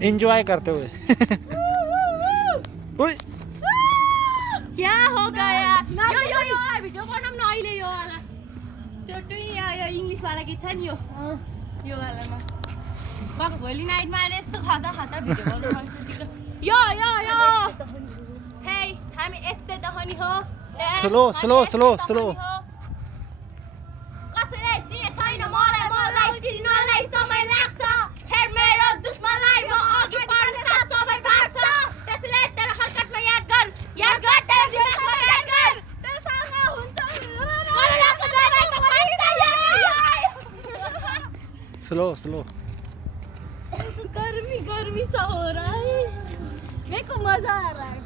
एंजॉय करते हुए। क्या हो गया? यो भिडियो बनाउन अहिले यो वाला त्यो इंग्लिश वाला गीत छ नि यो वालामा बाबु भोलि नाइटमा आएर यस्तो खतरा खतरा भिडियो बनाउनु सक्छ। यो यो यो हे हामी यस्तै त हो नि हो। स्लो स्लो स्लो स्लो कसैले चिने छैन मलाई चिन्नलाई समय लाग्छ। हेर मेरो दुश्मनलाई म अघि बढ्न साथ सबै भाग्छ। त्यसैले तेरो हरकतमा याद गर तेरो दिमागमा याद गर त्यससँग हुन्छ कोरोनाको दबाईको पैसा स्लो स्लो। गर्मी सा हो रहा है मेरे को मजा आ रहा है।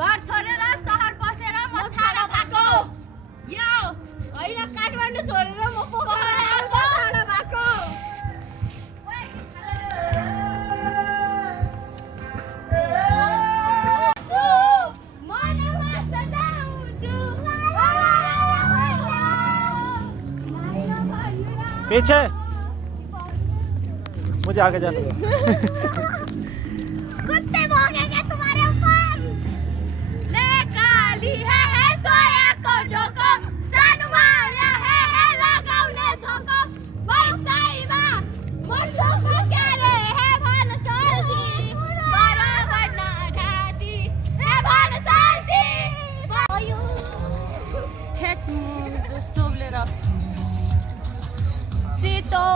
घर छोडेर शहर बसेर म छाडा भएको यो होइन काठमाडौँ छोडेर म पोखरा छाडा भएको। पीछे मुझे आगे जाने दो। कुत्ते भौंकेंगे तुम्हारे ऊपर। ले काली है सोया को ढोको सानु माया है लगाउने धोको बैसाइमा मर्छौ को क्यारे है भन साल्टी बराबर न ढाटी है भन साल्टी भयो ठेट मुझे सोब्लेर सीतो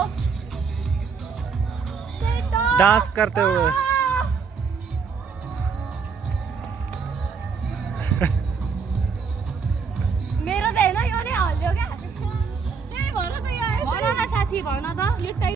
डांस करते हुए। मेरो त हैन यो नै हल्यो क्या। त्यही भन त यो भन न साथी भन त यो